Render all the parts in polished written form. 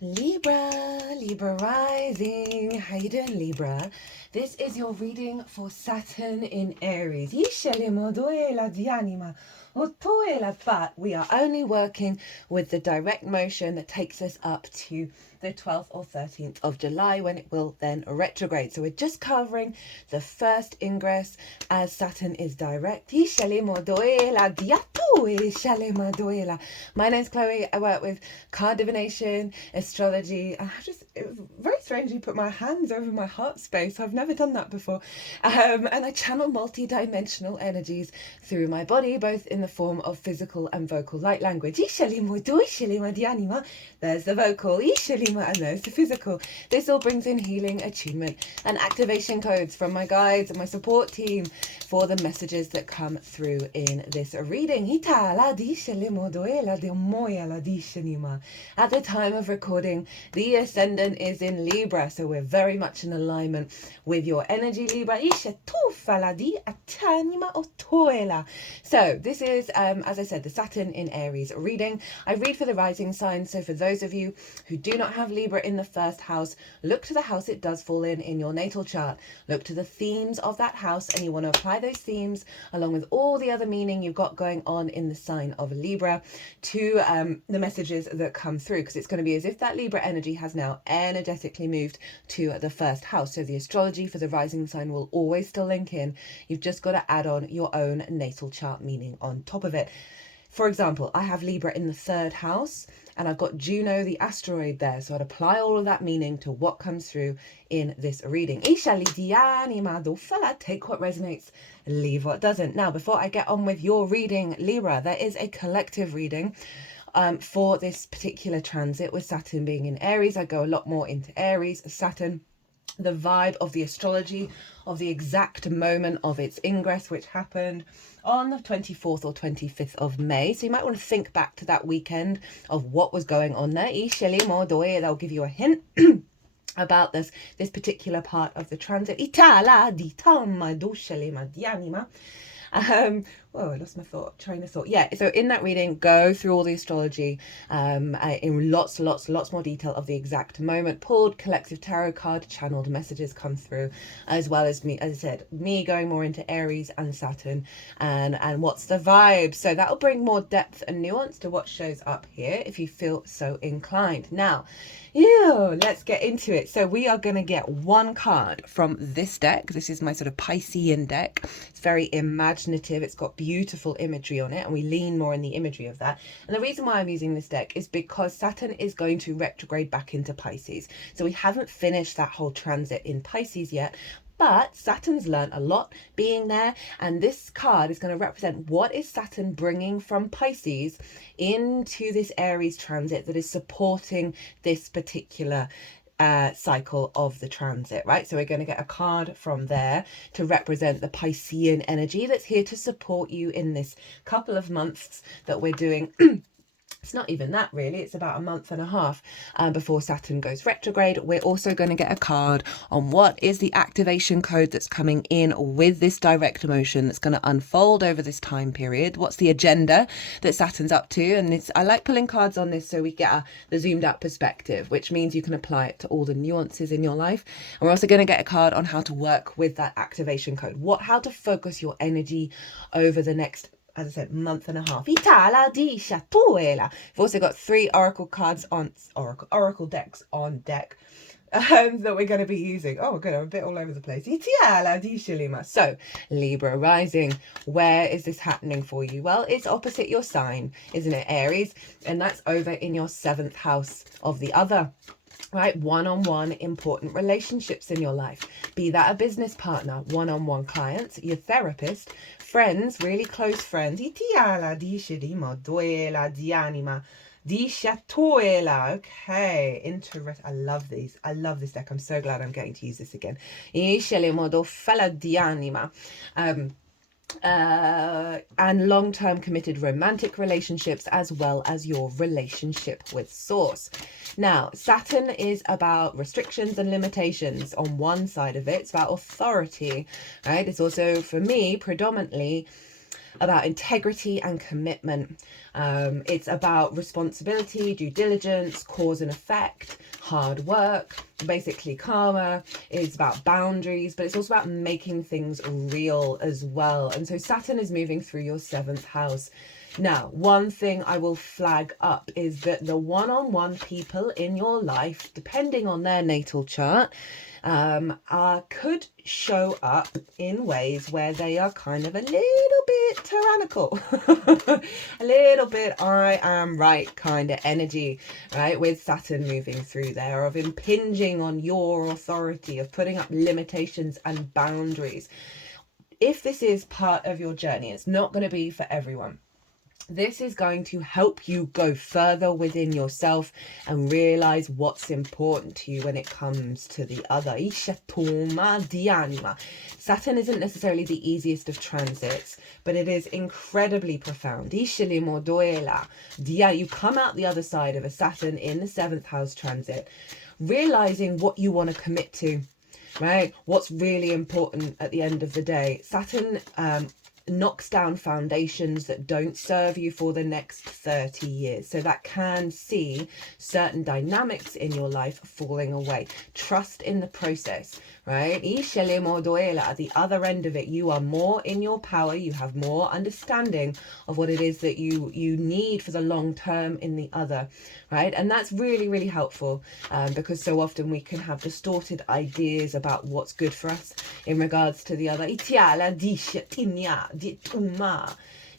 Libra rising. How you doing, Libra? This is your reading for Saturn in Aries. But we are only working with the direct motion that takes us up to the 12th or 13th of July, when it will then retrograde. So we're just covering the first ingress as Saturn is direct. My name's Chloe. I work with card divination, astrology, and I've just very strangely put my hands over my heart space. I've never done that before. And I channel multi-dimensional energies through my body, both in the form of physical and vocal light language. There's the vocal, and there's the physical. This all brings in healing, attunement, and activation codes from my guides and my support team for the messages that come through in this reading. At the time of recording, the ascendant is in Libra, so we're very much in alignment with your energy, Libra. So this is, as I said, the Saturn in Aries reading. I read for the rising sign, so for those of you who do not have Libra in the first house, look to the house it does fall in your natal chart. Look to the themes of that house, and you want to apply those themes along with all the other meaning you've got going on in the sign of Libra to the messages that come through, because it's going to be as if that Libra energy has now energetically moved to the first house. So the astrology for the rising sign will always still link in. You've just got to add on your own natal chart meaning on top of it. For example, I have Libra in the third house, and I've got Juno, the asteroid, there. So I'd apply all of that meaning to what comes through in this reading. Take what resonates, leave what doesn't. Now, before I get on with your reading, Libra, there is a collective reading for this particular transit with Saturn being in Aries. I go a lot more into Aries, Saturn, the vibe of the astrology of the exact moment of its ingress, which happened on the 24th or 25th of May. So you might want to think back to that weekend of what was going on there. They'll give you a hint about this particular part of the transit. I lost my train of thought. Yeah, so in that reading, go through all the astrology in lots more detail of the exact moment. Pulled collective tarot card, channeled messages come through, as well as me, as I said, me going more into Aries and Saturn and what's the vibe. So that'll bring more depth and nuance to what shows up here if you feel so inclined. Now, let's get into it. So we are going to get one card from this deck. This is my sort of Piscean deck. It's very imaginative. It's got beautiful imagery on it, and we lean more in the imagery of that. And the reason why I'm using this deck is because Saturn is going to retrograde back into Pisces. So we haven't finished that whole transit in Pisces yet, but Saturn's learned a lot being there, and this card is going to represent what is Saturn bringing from Pisces into this Aries transit that is supporting this particular cycle of the transit, right? So we're going to get a card from there to represent the Piscean energy that's here to support you in this couple of months that we're doing. It's not even that really, it's about a month and a half before Saturn goes retrograde. We're also going to get a card on what is the activation code that's coming in with this direct emotion that's going to unfold over this time period. What's the agenda that Saturn's up to? And I like pulling cards on this so we get the zoomed out perspective, which means you can apply it to all the nuances in your life. And we're also going to get a card on how to work with that activation code, how to focus your energy over the next, as I said, month and a half. We've also got 3 oracle cards on oracle decks on deck that we're going to be using. Oh, good, I'm a bit all over the place. So, Libra rising, where is this happening for you? Well, it's opposite your sign, isn't it, Aries? And that's over in your 7th house of the other. Right, one-on-one important relationships in your life. Be that a business partner, one-on-one clients, your therapist, friends, really close friends. Okay, interesting. I love these. I love this deck. I'm so glad I'm getting to use this again. And long-term committed romantic relationships, as well as your relationship with Source. Now, Saturn is about restrictions and limitations on one side of it. It's about authority, right? It's also, for me, predominantly about integrity and commitment. It's about responsibility, due diligence, cause and effect, hard work, basically karma. It's about boundaries, but it's also about making things real as well. And so Saturn is moving through your 7th house. Now, one thing I will flag up is that the one-on-one people in your life, depending on their natal chart, could show up in ways where they are kind of a little bit tyrannical, a little bit I am right kind of energy, right? With Saturn moving through there, of impinging on your authority, of putting up limitations and boundaries. If this is part of your journey, it's not going to be for everyone. This is going to help you go further within yourself and realize what's important to you when it comes to the other. Saturn isn't necessarily the easiest of transits, but it is incredibly profound. You come out the other side of a Saturn in the 7th house transit, realizing what you want to commit to, right? What's really important at the end of the day. Saturn knocks down foundations that don't serve you for the next 30 years. So that can see certain dynamics in your life falling away. Trust in the process, right? At the other end of it, you are more in your power. You have more understanding of what it is that you need for the long term in the other, right? And that's really, really helpful because so often we can have distorted ideas about what's good for us in regards to the other.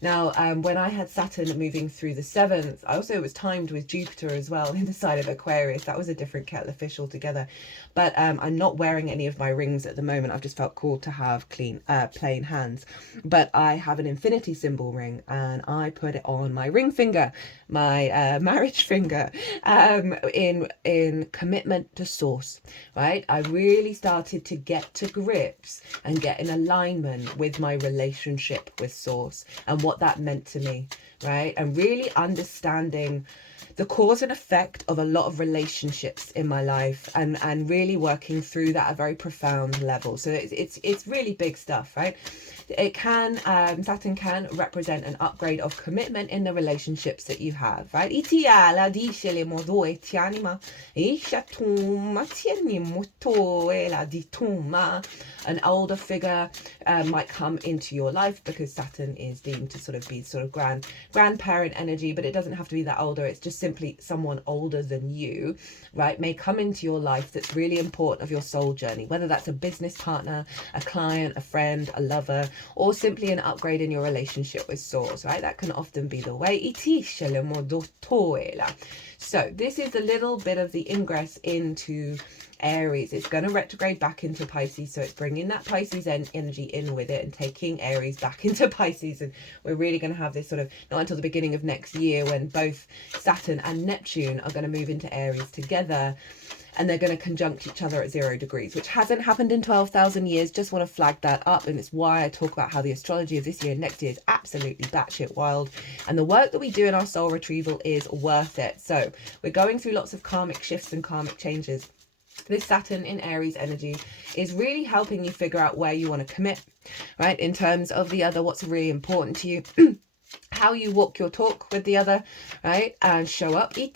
Now, when I had Saturn moving through the 7th, it was timed with Jupiter as well in the sign of Aquarius. That was a different kettle of fish altogether. But I'm not wearing any of my rings at the moment. I've just felt called to have plain hands. But I have an infinity symbol ring, and I put it on my ring finger, my marriage finger, in commitment to source, right? I really started to get to grips and get in alignment with my relationship with source and what that meant to me, right? And really understanding the cause and effect of a lot of relationships in my life, and really working through that at a very profound level. So it's really big stuff, right? It can Saturn can represent an upgrade of commitment in the relationships that you have, right? An older figure might come into your life, because Saturn is deemed to sort of be grandparent energy, but it doesn't have to be that older. It's just simply someone older than you, right, may come into your life that's really important of your soul journey, whether that's a business partner, a client, a friend, a lover, or simply an upgrade in your relationship with source, right? That can often be the way. So this is a little bit of the ingress into Aries. It's going to retrograde back into Pisces, so it's bringing that Pisces energy in with it and taking Aries back into Pisces. And we're really going to have this sort of, not until the beginning of next year, when both Saturn and Neptune are going to move into Aries together, and they're going to conjunct each other at 0 degrees, which hasn't happened in 12,000 years. Just want to flag that up. And it's why I talk about how the astrology of this year and next year is absolutely batshit wild. And the work that we do in our soul retrieval is worth it. So we're going through lots of karmic shifts and karmic changes. This Saturn in Aries energy is really helping you figure out where you want to commit, right? In terms of the other, what's really important to you. How you walk your talk with the other, right? And show up. You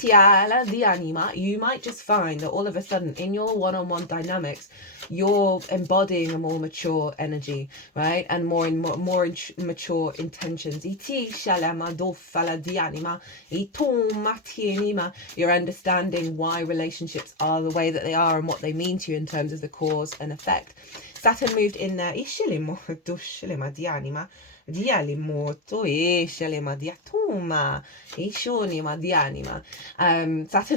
might just find that all of a sudden in your one-on-one dynamics, you're embodying a more mature energy, right? And more mature intentions. You're understanding why relationships are the way that they are and what they mean to you in terms of the cause and effect. Saturn moved in there. Saturn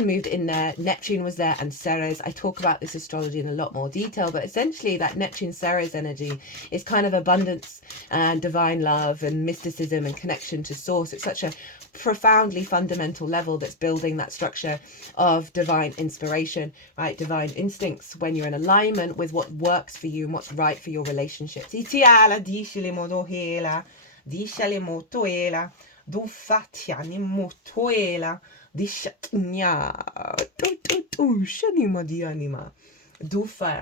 moved in there, Neptune was there, and Ceres. I talk about this astrology in a lot more detail, but essentially that Neptune Ceres energy is kind of abundance and divine love and mysticism and connection to source. It's such a profoundly fundamental level that's building that structure of divine inspiration, right? Divine instincts, when you're in alignment with what works for you and what's right for your relationships.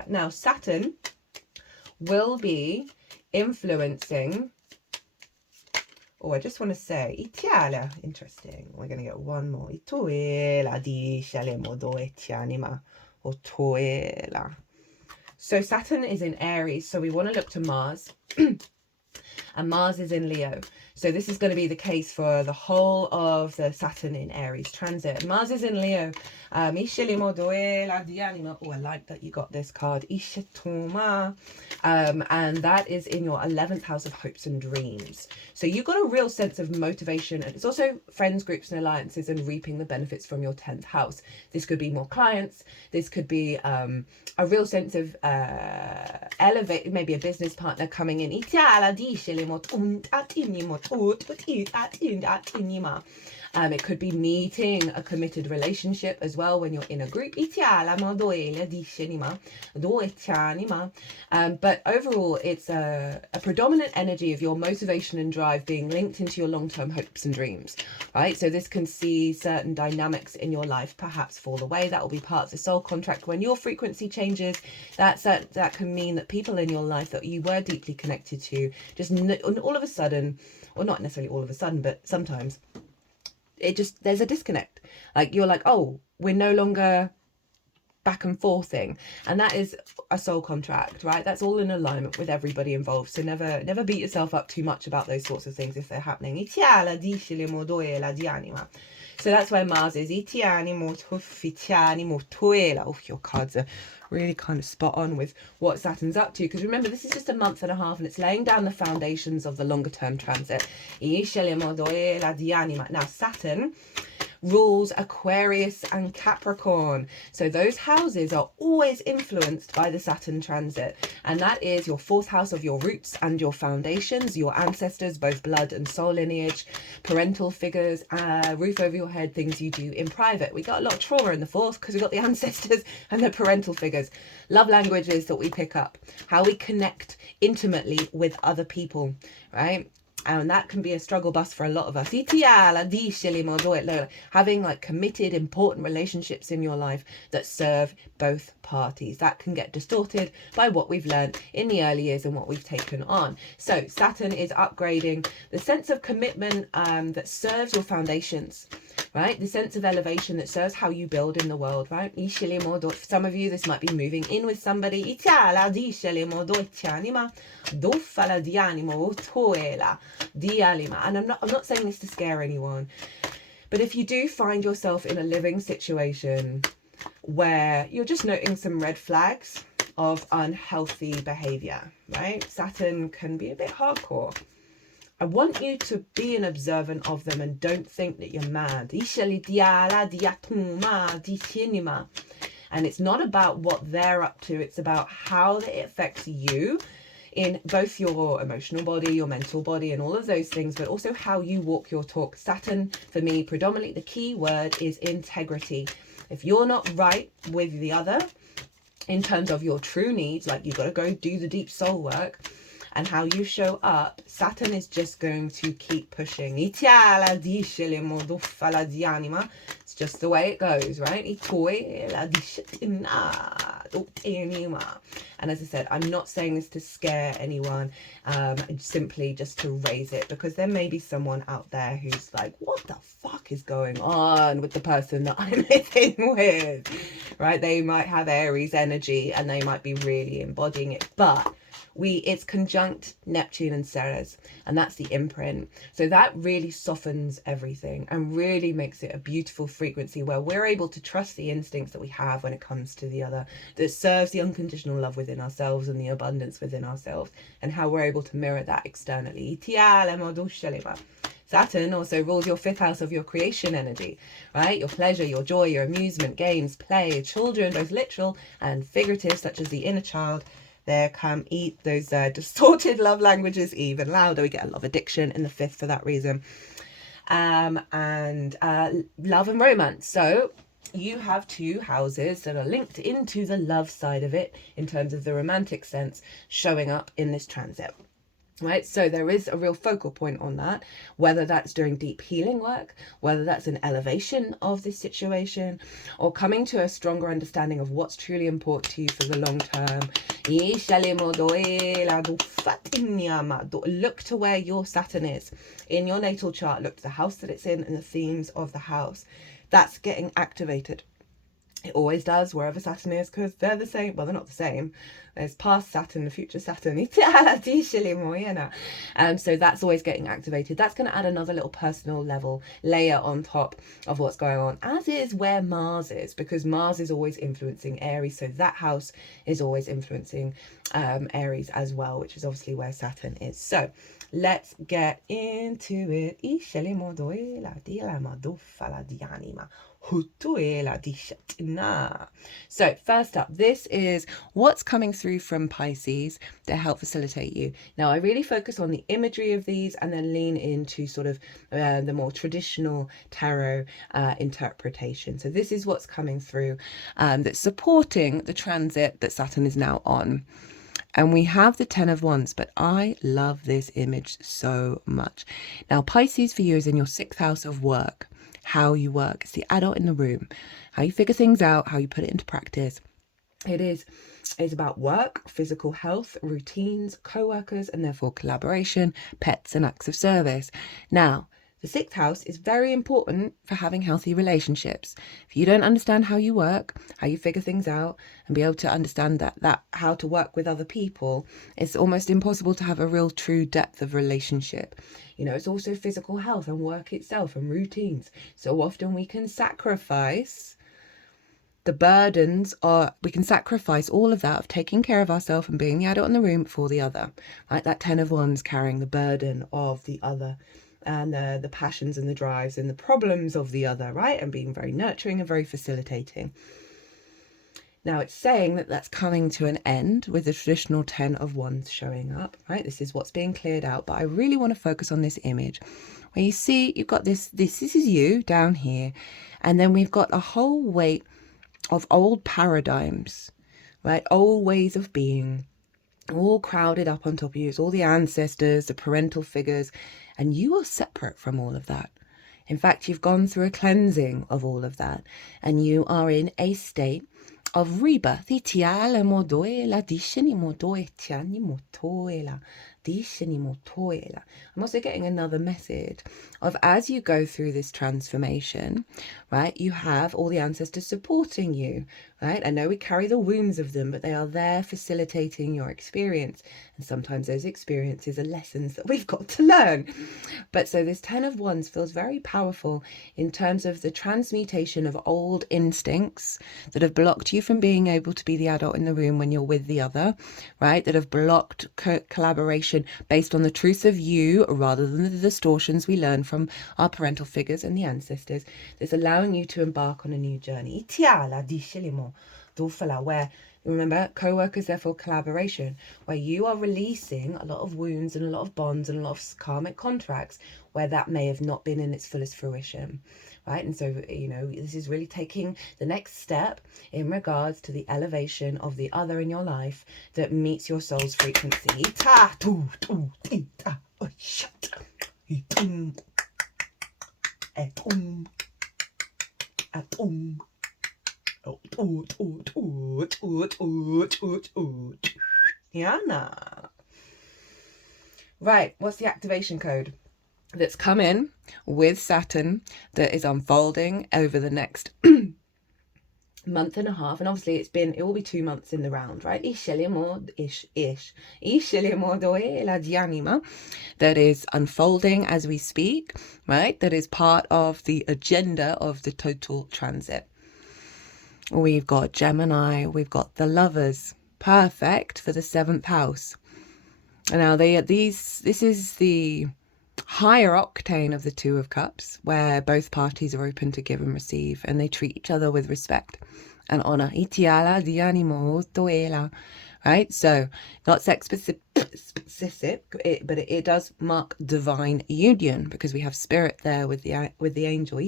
Now Saturn will be influencing Oh, I just want to say, itiala. Interesting. We're going to get one more. Ituela di shalemo do etianima. Or toela. So Saturn is in Aries, so we want to look to Mars. And Mars is in Leo. So this is going to be the case for the whole of the Saturn in Aries transit. Mars is in Leo. Oh, I like that you got this card. And that is in your 11th house of hopes and dreams. So you've got a real sense of motivation. And it's also friends, groups and alliances and reaping the benefits from your 10th house. This could be more clients. This could be a real sense of elevate, maybe a business partner coming in. It could be meeting a committed relationship as well when you're in a group. But overall, it's a predominant energy of your motivation and drive being linked into your long-term hopes and dreams, right? So this can see certain dynamics in your life perhaps fall away. That will be part of the soul contract. When your frequency changes, that can mean that people in your life that you were deeply connected to, just all of a sudden, or not necessarily all of a sudden, but sometimes, there's a disconnect. Like you're like, oh, we're no longer back and forthing, and that is a soul contract, right? That's all in alignment with everybody involved. So never beat yourself up too much about those sorts of things if they're happening. So that's where Mars is. Oh, your cards are really kind of spot on with what Saturn's up to, because remember, this is just a month and a half and it's laying down the foundations of the longer term transit. Now Saturn rules Aquarius and Capricorn. So those houses are always influenced by the Saturn transit. And that is your 4th house of your roots and your foundations, your ancestors, both blood and soul lineage, parental figures, roof over your head, things you do in private. We got a lot of trauma in the 4th because we got the ancestors and the parental figures. Love languages that we pick up, how we connect intimately with other people, right? And that can be a struggle bus for a lot of us. Having like committed, important relationships in your life that serve both parties. That can get distorted by what we've learned in the early years and what we've taken on. So Saturn is upgrading the sense of commitment that serves your foundations, right? The sense of elevation that serves how you build in the world, right? For some of you, this might be moving in with somebody. And I'm not saying this to scare anyone, but if you do find yourself in a living situation where you're just noting some red flags of unhealthy behavior, right? Saturn can be a bit hardcore. I want you to be an observant of them and don't think that you're mad. And it's not about what they're up to, it's about how it affects you in both your emotional body, your mental body, and all of those things, but also how you walk your talk. Saturn, for me, predominantly the key word is integrity. If you're not right with the other in terms of your true needs, like you've got to go do the deep soul work, and how you show up, Saturn is just going to keep pushing. It's just the way it goes, right? And as I said, I'm not saying this to scare anyone, simply just to raise it, because there may be someone out there who's like, what the fuck is going on with the person that I'm living with, right? They might have Aries energy and they might be really embodying it, but it's conjunct Neptune and Ceres, and that's the imprint. So that really softens everything and really makes it a beautiful frequency where we're able to trust the instincts that we have when it comes to the other, that serves the unconditional love within ourselves and the abundance within ourselves, and how we're able to mirror that externally. Saturn also rules your 5th house of your creation energy, right? Your pleasure, your joy, your amusement, games, play, children, both literal and figurative, such as the inner child. There can eat those distorted love languages even louder. We get a lot of addiction in the 5th for that reason. And love and romance. So you have 2 houses that are linked into the love side of it in terms of the romantic sense showing up in this transit. Right, so there is a real focal point on that, whether that's doing deep healing work, whether that's an elevation of this situation, or coming to a stronger understanding of what's truly important to you for the long term. Look to where your Saturn is in your natal chart. Look to the house that it's in and the themes of the house. That's getting activated. It always does wherever Saturn is, because they're the same. Well, they're not the same. There's past Saturn, the future Saturn. So that's always getting activated. That's going to add another little personal level layer on top of what's going on, as is where Mars is, because Mars is always influencing Aries. So that house is always influencing Aries as well, which is obviously where Saturn is. So let's get into it. So first up, this is what's coming through from Pisces to help facilitate you. Now, I really focus on the imagery of these and then lean into sort of the more traditional tarot interpretation. So this is what's coming through that's supporting the transit that Saturn is now on. And we have the 10 of Wands, but I love this image so much. Now, Pisces for you is in your 6th house of work. How you work. It's the adult in the room. How you figure things out, how you put it into practice. It's about work, physical health, routines, co-workers, and therefore collaboration, pets, and acts of service. Now, the 6th house is very important for having healthy relationships. If you don't understand how you work, how you figure things out, and be able to understand that how to work with other people, it's almost impossible to have a real true depth of relationship. You know, it's also physical health and work itself and routines. So often we can sacrifice the burdens, or we can sacrifice all of that of taking care of ourselves and being the adult in the room for the other. Right? That 10 of Wands carrying the burden of the other, and the passions and the drives and the problems of the other, right? And being very nurturing and very facilitating. Now, it's saying that that's coming to an end with the traditional 10 of Wands showing up, right? This is what's being cleared out. But I really want to focus on this image where you see you've got this is you down here. And then we've got a whole weight of old paradigms, right? Old ways of being, all crowded up on top of you. It's all the ancestors, the parental figures, and you are separate from all of that. In fact, you've gone through a cleansing of all of that, and you are in a state of rebirth. I'm also getting another message of, as you go through this transformation, right, you have all the ancestors supporting you, right? I know we carry the wounds of them, but they are there facilitating your experience. And sometimes those experiences are lessons that we've got to learn. But so this 10 of Wands feels very powerful in terms of the transmutation of old instincts that have blocked you from being able to be the adult in the room when you're with the other, right? That have blocked collaboration based on the truth of you rather than the distortions we learn from our parental figures and the ancestors. That's allowing you to embark on a new journey. Where, remember, co-workers, therefore collaboration, where you are releasing a lot of wounds and a lot of bonds and a lot of karmic contracts where that may have not been in its fullest fruition, right? And so, you know, this is really taking the next step in regards to the elevation of the other in your life that meets your soul's frequency. Yana. Right, what's the activation code that's come in with Saturn that is unfolding over the next month and a half? And obviously it will be 2 months in the round, right? That is unfolding as we speak, right? That is part of the agenda of the total transit. We've got Gemini, we've got the Lovers, perfect for the 7th house. And now this is the higher octane of the 2 of Cups, where both parties are open to give and receive, and they treat each other with respect and honor. Right? So not sex specific, but it does mark divine union, because we have spirit there with the angel.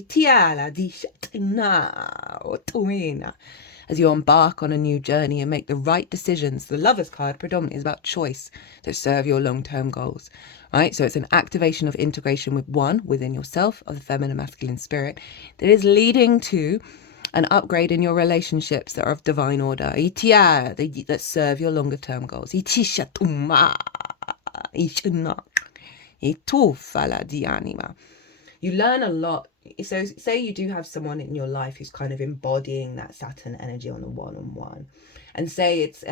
As you embark on a new journey and make the right decisions. The Lovers card predominantly is about choice to serve your long-term goals, right? So it's an activation of integration with one within yourself, of the feminine masculine spirit, that is leading to an upgrade in your relationships that are of divine order. Itia, that serve your longer term goals. Itisha tuma, ishna, itufala di anima. You learn a lot. So say you do have someone in your life who's kind of embodying that Saturn energy on a one-on-one, and say it's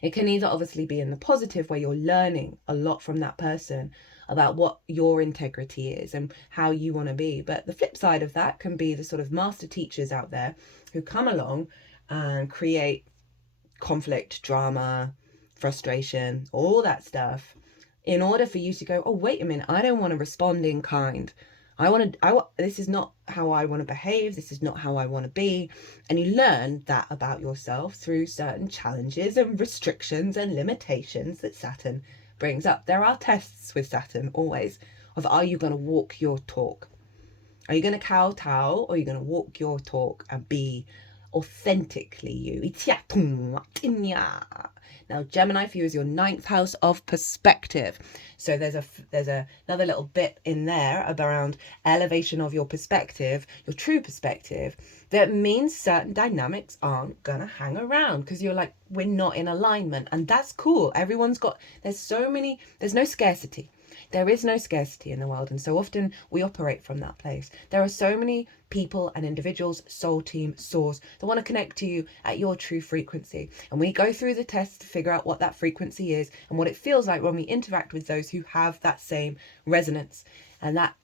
it can either obviously be in the positive where you're learning a lot from that person about what your integrity is and how you want to be. But the flip side of that can be the sort of master teachers out there who come along and create conflict, drama, frustration, all that stuff in order for you to go, oh, wait a minute, I don't want to respond in kind. This is not how I want to behave. This is not how I want to be. And you learn that about yourself through certain challenges and restrictions and limitations that Saturn brings up. There are tests with Saturn always of, are you going to walk your talk? Are you going to kowtow, or are you going to walk your talk and be authentically you? Now, Gemini for you is your 9th house of perspective. So there's another little bit in there around elevation of your perspective, your true perspective. That means certain dynamics aren't gonna hang around because you're like, we're not in alignment, and that's cool. There's no scarcity. There is no scarcity in the world, and so often we operate from that place. There are so many people and individuals, soul team, source, that want to connect to you at your true frequency. And we go through the tests to figure out what that frequency is and what it feels like when we interact with those who have that same resonance. And that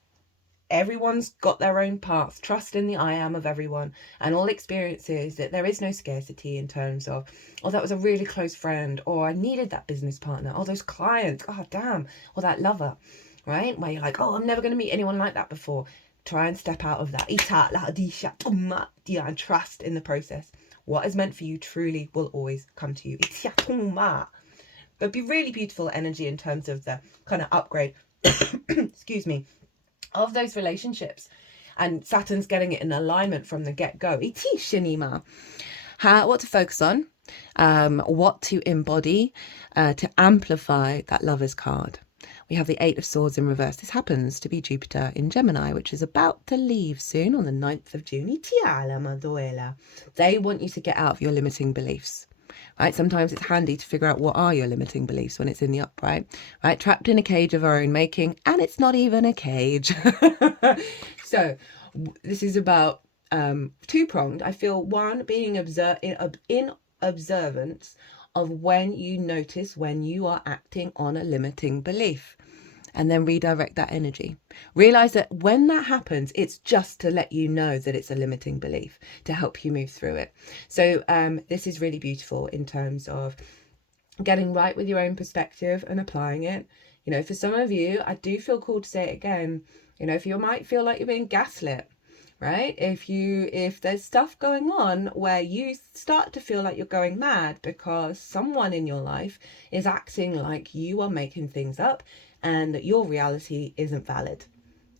everyone's got their own path. Trust in the I am of everyone, and all experiences that there is no scarcity in terms of, oh, that was a really close friend, or I needed that business partner, or those clients, oh damn, or that lover, right? Where you're like, oh, I'm never going to meet anyone like that before. Try and step out of that and trust in the process. What is meant for you truly will always come to you. But be really beautiful energy in terms of the kind of upgrade excuse me, of those relationships. And Saturn's getting it in alignment from the get-go. What to focus on, what to embody, to amplify that Lover's card. We have the 8 of Swords in reverse. This happens to be Jupiter in Gemini, which is about to leave soon on the 9th of June. They want you to get out of your limiting beliefs. Right? Sometimes it's handy to figure out what are your limiting beliefs when it's in the upright. Right? Trapped in a cage of our own making, and it's not even a cage. So this is about two-pronged. I feel one, being in observance of when you notice when you are acting on a limiting belief, and then redirect that energy. Realize that when that happens, it's just to let you know that it's a limiting belief, to help you move through it. So this is really beautiful in terms of getting right with your own perspective and applying it. You know, for some of you, I do feel called to say it again, you know, if you might feel like you're being gaslit, right? If there's stuff going on where you start to feel like you're going mad because someone in your life is acting like you are making things up and that your reality isn't valid.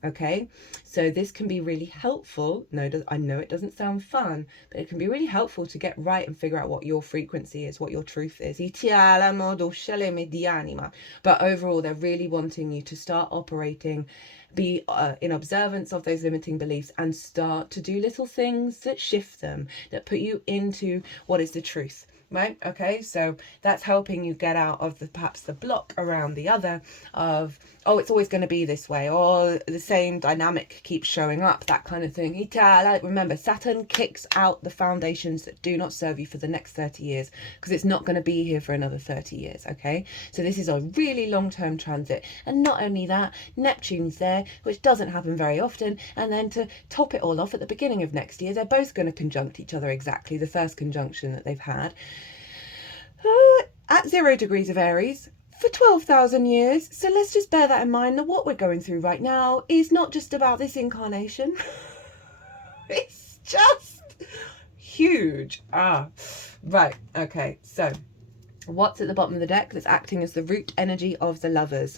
Okay, so this can be really helpful. I know it doesn't sound fun, but it can be really helpful to get right and figure out what your frequency is, what your truth is. But overall, they're really wanting you to start operating, be in observance of those limiting beliefs, and start to do little things that shift them, that put you into what is the truth. Right? Okay, so that's helping you get out of perhaps the block around the other of, oh, it's always going to be this way, or the same dynamic keeps showing up, that kind of thing. Remember, Saturn kicks out the foundations that do not serve you for the next 30 years, because it's not going to be here for another 30 years, okay? So this is a really long-term transit. And not only that, Neptune's there, which doesn't happen very often, and then to top it all off at the beginning of next year, they're both going to conjunct each other exactly, the first conjunction that they've had. At 0 degrees of Aries for 12,000 years. So let's just bear that in mind, that what we're going through right now is not just about this incarnation. It's just huge. Right. Okay. So what's at the bottom of the deck that's acting as the root energy of the Lovers?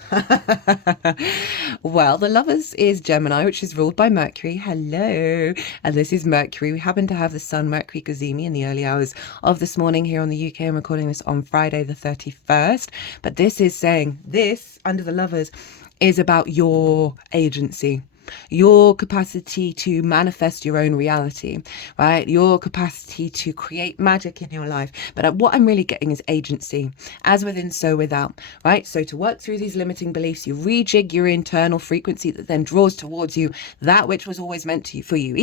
Well, the Lovers is Gemini, which is ruled by Mercury. Hello. And this is Mercury. We happen to have the Sun Mercury Gazimi in the early hours of this morning here on the UK. I'm recording this on Friday the 31st. But this is saying, this, under the Lovers, is about your agency. your capacity to manifest your own reality, right? Your capacity to create magic in your life. But what I'm really getting is agency, as within, so without, right? So to work through these limiting beliefs, you rejig your internal frequency that then draws towards you that which was always meant to you, for you.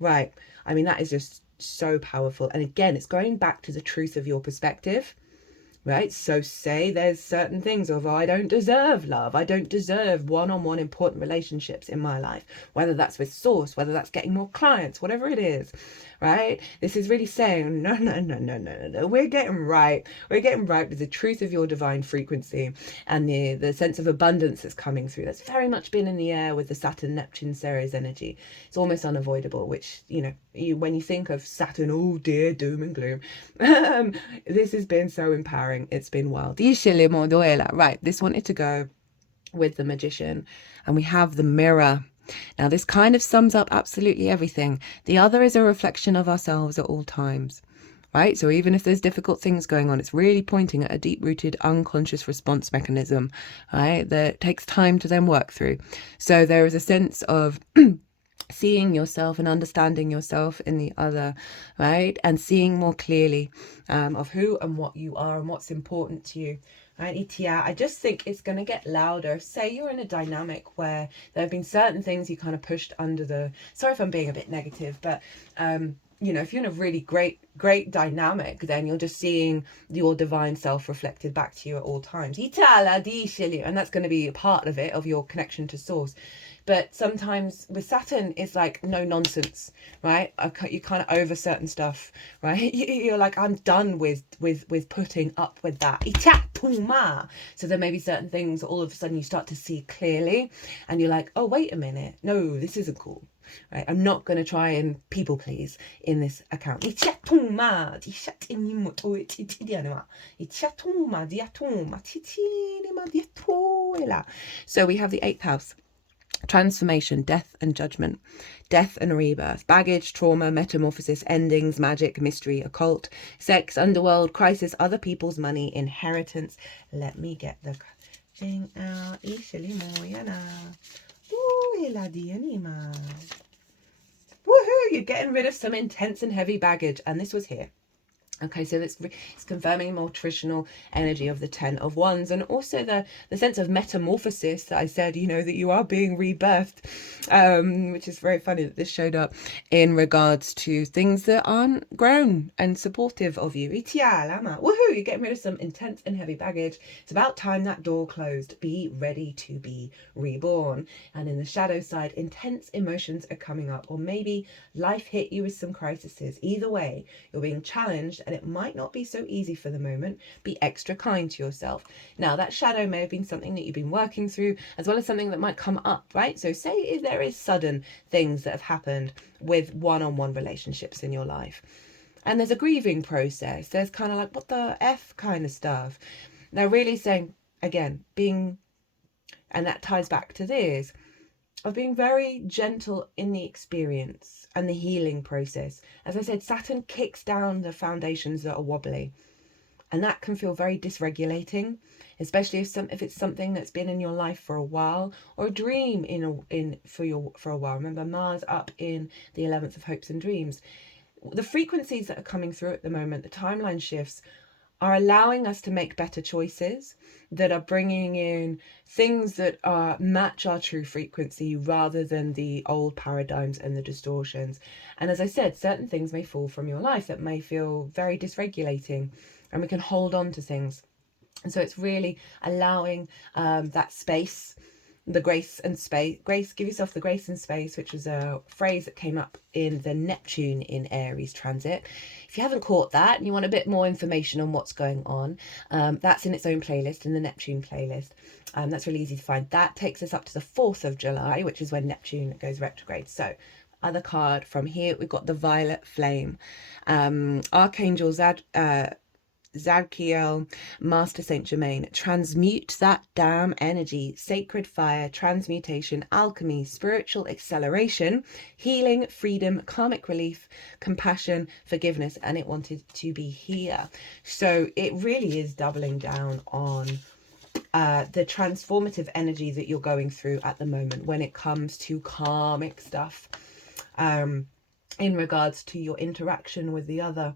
Right. I mean, that is just so powerful. And again, it's going back to the truth of your perspective. Right, so say there's certain things of, oh, I don't deserve love, I don't deserve one-on-one important relationships in my life, whether that's with source, whether that's getting more clients, whatever it is, right? This is really saying, no, we're getting right with the truth of your divine frequency and the sense of abundance that's coming through. That's very much been in the air with the Saturn-Neptune Ceres energy. It's almost unavoidable, which, when you think of Saturn, oh dear, doom and gloom, this has been so empowering. It's been wild. Right, this wanted to go with the Magician, and we have the Mirror. Now, this kind of sums up absolutely everything. The other is a reflection of ourselves at all times, right? So even if there's difficult things going on, it's really pointing at a deep-rooted unconscious response mechanism, right, that takes time to then work through. So there is a sense of seeing yourself and understanding yourself in the other, right? And seeing more clearly of who and what you are and what's important to you. Right, I just think it's going to get louder. Say you're in a dynamic where there have been certain things you kind of pushed under the... Sorry if I'm being a bit negative, but... if you're in a really great dynamic, then you're just seeing your divine self reflected back to you at all times. And that's going to be a part of it, of your connection to source. But sometimes with Saturn, it's like no nonsense, right? You kind of over certain stuff, right? You're like, I'm done with putting up with that. So there may be certain things all of a sudden you start to see clearly, and you're like, oh, wait a minute. No, this isn't cool. Right, I'm not going to try and people please in this account. So we have the 8th house. Transformation, death and judgment, death and rebirth, baggage, trauma, metamorphosis, endings, magic, mystery, occult, sex, underworld, crisis, other people's money, inheritance. Let me get the thing out. Woohoo! You're getting rid of some intense and heavy baggage, and this was here. Okay, so it's confirming more traditional energy of the 10 of Wands, and also the sense of metamorphosis that I said, that you are being rebirthed, which is very funny that this showed up in regards to things that aren't grown and supportive of you. Woohoo! You're getting rid of some intense and heavy baggage. It's about time that door closed. Be ready to be reborn. And in the shadow side, intense emotions are coming up, or maybe life hit you with some crises. Either way, you're being challenged, and it might not be so easy for the moment. Be extra kind to yourself. Now, that shadow may have been something that you've been working through, as well as something that might come up, right? So say if there is sudden things that have happened with one-on-one relationships in your life, and there's a grieving process, there's kind of like, what the F kind of stuff. They're really saying, again, and that ties back to this, of being very gentle in the experience and the healing process. As I said, Saturn kicks down the foundations that are wobbly, and that can feel very dysregulating, especially if it's something that's been in your life for a while, or a dream for a while. Remember, Mars up in the 11th of hopes and dreams. The frequencies that are coming through at the moment, the timeline shifts, are allowing us to make better choices, that are bringing in things that match our true frequency rather than the old paradigms and the distortions. And as I said, certain things may fall from your life that may feel very dysregulating, and we can hold on to things. And so it's really allowing that space, the grace and space. Give yourself the grace and space, which was a phrase that came up in the Neptune in Aries transit. If you haven't caught that and you want a bit more information on what's going on, that's in its own playlist, in the Neptune playlist. That's really easy to find. That takes us up to the 4th of July, which is when Neptune goes retrograde. So other card from here, we've got the Violet Flame. Archangels Zadkiel, Master Saint Germain. Transmute that damn energy. Sacred fire, transmutation, alchemy, spiritual acceleration, healing, freedom, karmic relief, compassion, forgiveness. And it wanted to be here. So it really is doubling down on the transformative energy that you're going through at the moment when it comes to karmic stuff, in regards to your interaction with the other.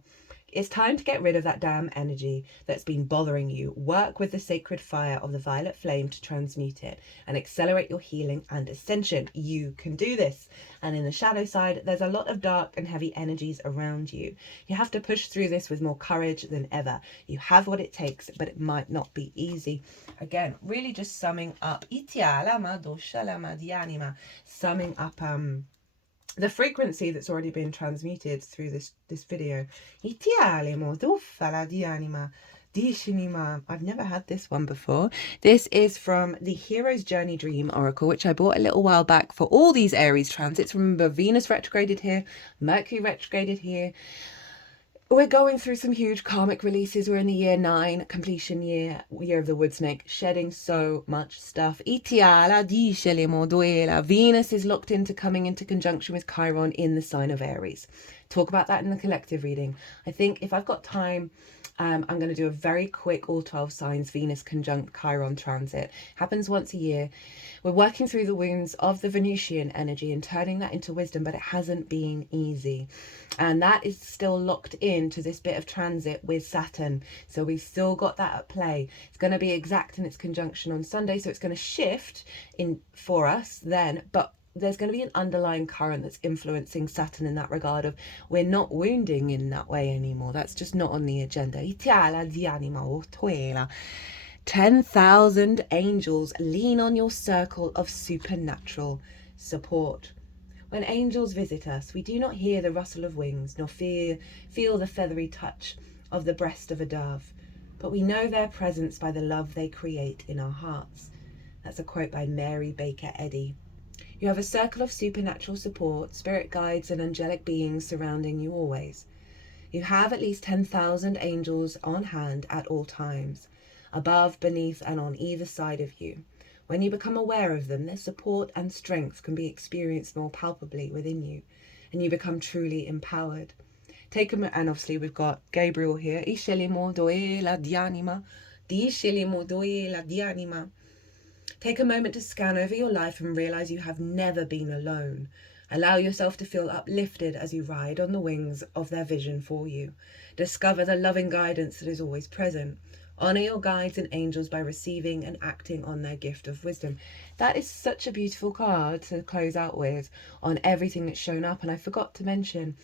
It's time to get rid of that damn energy that's been bothering you. Work with the sacred fire of the violet flame to transmute it and accelerate your healing and ascension. You can do this. And in the shadow side, there's a lot of dark and heavy energies around you. You have to push through this with more courage than ever. You have what it takes, but it might not be easy. Again, really just summing up, summing up the frequency that's already been transmuted through this video. I've never had this one before. This is from the Hero's Journey Dream Oracle, which I bought a little while back for all these Aries transits. Remember, Venus retrograded here, Mercury retrograded here. We're going through some huge karmic releases. We're in the year 9, completion year of the wood snake, shedding so much stuff. Venus is locked into coming into conjunction with Chiron in the sign of Aries. Talk about that in the collective reading. I think if I've got time, I'm going to do a very quick all 12 signs Venus conjunct Chiron transit. Happens once a year. We're working through the wounds of the Venusian energy and turning that into wisdom, but it hasn't been easy. And that is still locked into this bit of transit with Saturn. So we've still got that at play. It's going to be exact in its conjunction on Sunday, so it's going to shift in for us then, but there's going to be an underlying current that's influencing Saturn in that regard of we're not wounding in that way anymore. That's just not on the agenda. 10,000 angels lean on your circle of supernatural support. When angels visit us, we do not hear the rustle of wings, nor feel the feathery touch of the breast of a dove, but we know their presence by the love they create in our hearts. That's a quote by Mary Baker Eddy. You have a circle of supernatural support, spirit guides and angelic beings surrounding you always. You have at least 10,000 angels on hand at all times, above, beneath, and on either side of you. When you become aware of them, their support and strength can be experienced more palpably within you, and you become truly empowered. And obviously we've got Gabriel here. Take a moment to scan over your life and realize you have never been alone. Allow yourself to feel uplifted as you ride on the wings of their vision for you. Discover the loving guidance that is always present. Honor your guides and angels by receiving and acting on their gift of wisdom. That is such a beautiful card to close out with on everything that's shown up. And I forgot to mention,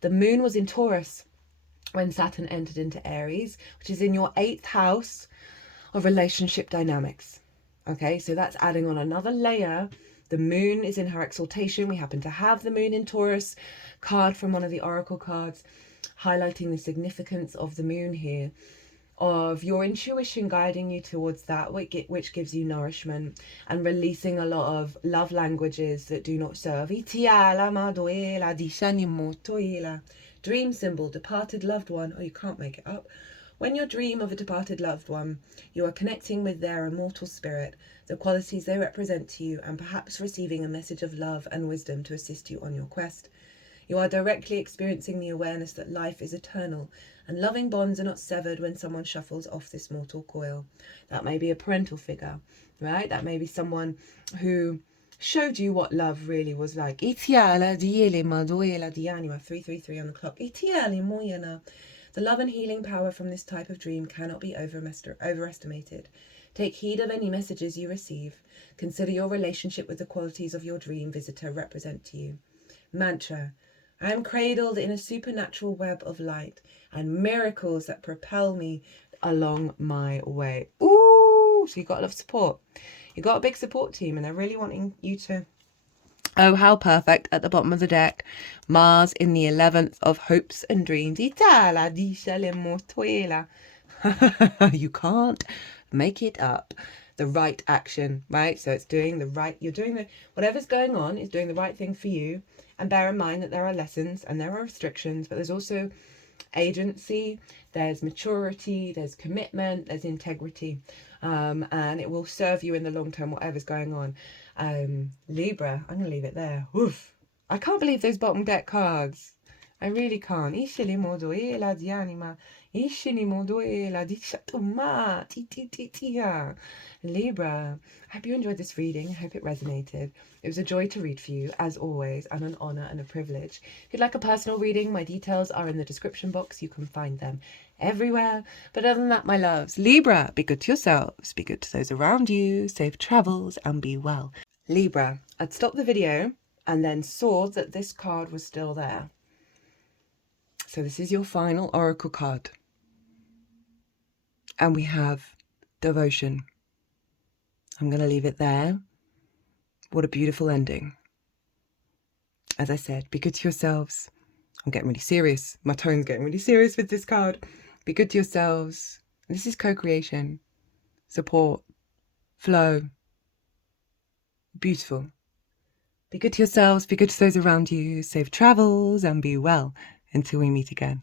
the moon was in Taurus when Saturn entered into Aries, which is in your 8th house of relationship dynamics. Okay, so that's adding on another layer. The moon is in her exaltation. We happen to have the moon in Taurus card from one of the oracle cards, highlighting the significance of the moon here, of your intuition guiding you towards that which gives you nourishment, and releasing a lot of love languages that do not serve. Dream symbol, departed loved one. Oh, you can't make it up. When you dream of a departed loved one, you are connecting with their immortal spirit, the qualities they represent to you, and perhaps receiving a message of love and wisdom to assist you on your quest. You are directly experiencing the awareness that life is eternal, and loving bonds are not severed when someone shuffles off this mortal coil. That may be a parental figure, right? That may be someone who showed you what love really was like. 333 on the clock. The love and healing power from this type of dream cannot be overestimated. Take heed of any messages you receive. Consider your relationship with the qualities of your dream visitor represent to you. Mantra: I am cradled in a supernatural web of light and miracles that propel me along my way. Ooh, so you got a lot of support. You got a big support team, and they're really wanting you to... Oh, how perfect at the bottom of the deck. Mars in the 11th of hopes and dreams. You can't make it up. The right action, right? So it's doing the right, whatever's going on is doing the right thing for you. And bear in mind that there are lessons and there are restrictions, but there's also agency, there's maturity, there's commitment, there's integrity, and it will serve you in the long term, whatever's going on. Libra, I'm gonna leave it there. Oof. I can't believe those bottom deck cards. I really can't. Libra, I hope you enjoyed this reading. I hope it resonated. It was a joy to read for you, as always, and an honour and a privilege. If you'd like a personal reading, my details are in the description box. You can find them everywhere. But other than that, my loves, Libra, be good to yourselves, be good to those around you, safe travels, and be well. Libra, I'd stopped the video and then saw that this card was still there. So this is your final oracle card. And we have devotion. I'm going to leave it there. What a beautiful ending. As I said, be good to yourselves. I'm getting really serious. My tone's getting really serious with this card. Be good to yourselves. This is co-creation, support, flow. Beautiful. Be good to yourselves, be good to those around you, safe travels, and be well until we meet again.